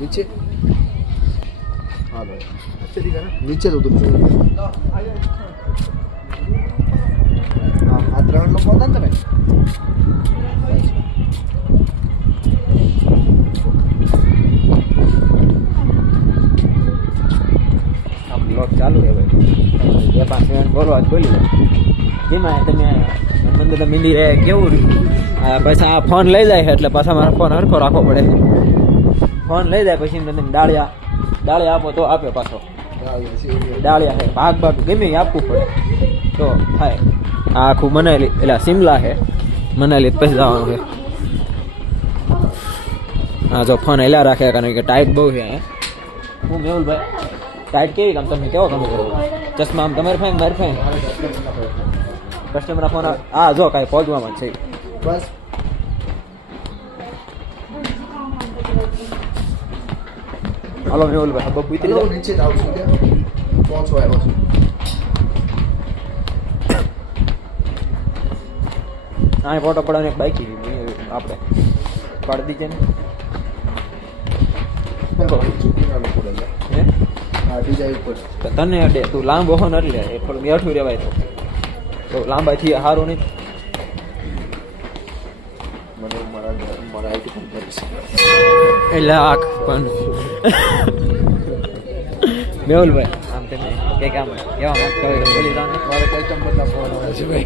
नीचे हाँ भाई अच्छे दिखा ना नीचे तो तुम हाँ आ 3 લોકો હતા ને તમે આમ બ્લોગ ચાલુ છે ભાઈ 2-5 મિનિટ બોલવા જ બોલી જેમાં તમે મંદિર મંદિરે કેવું પછી આ ફોન લઈ જાય એટલે પાછા મારો ફોન હરખો રાખવો પડે ફોન લઈ જાય પછી તમે ડાળિયા આપો તો આપે પાછો ડાળિયા છે ભાગ ગમે એ આપવું પડે તો થાય આ આખું મનાલી એટલે શિમલા છે મનાલી પછી જવાનું છે હા જો ફોન હેલા રાખે કારણ કે ટાઈટ બહુ છે હું મેહુલભાઈ ટાઈટ કેવી કામ તમે કેવો કામ કરો ચશ્મા આમ તમારે ફાઈન મારી ફાઈન કસ્ટમર ફોન હા જો કાંઈ પહોંચવામાં જ છે બસ હાલો મેહુલભાઈ બબુ ઉતરી જાઓ નીચે જ આવશું ત્યાં પહોંચવા આવ્યો છું આ ફોટો પડવાની એક બાઈક આપણે પાડી દીજે ને તને અડે તું લાંબો હો ને એટલે થોડું બેઠું રહેવાય તો લાંબાથી સારું નહીં મને મારા આઈટી કંપની એટલે આખ પણ મેહુલભાઈ આમ તમે કંઈક આમ કેવા માંગતા હોય બોલી જાઓ મારા કસ્ટમરના ફોન આવે છે ભાઈ